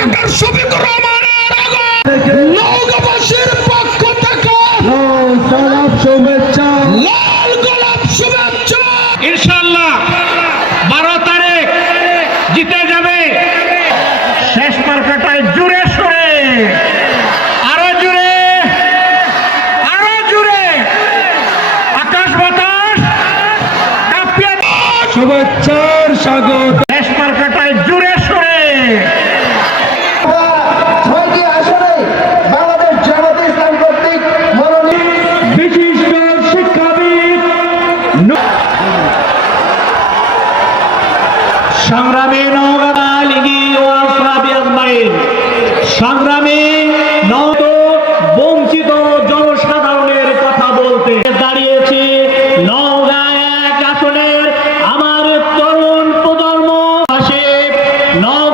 Doctor Shafiqur রহমানের আগমন নৌকাবাসীর পক্ষ থেকে শুভেচ্ছা। লাল গোলাপ শুভেচ্ছা। ইনশাল্লাহ বারো তারিখ জিতে যাবে শেষ মার্কাটায় জুড়ে সরে। আরও জুড়ে আরও জুড়ে। আকাশ বাতাস। শুভেচ্ছার স্বাগত। শেষ মার্কাটায় সংগ্রামী নৌগালী সংগ্রামী নৌদ বঞ্চিত জনসাধারণের কথা বলতে দাঁড়িয়েছে। নওগাঁ এক আসনের আমার তরুণ প্রজন্ম। আসে নৌ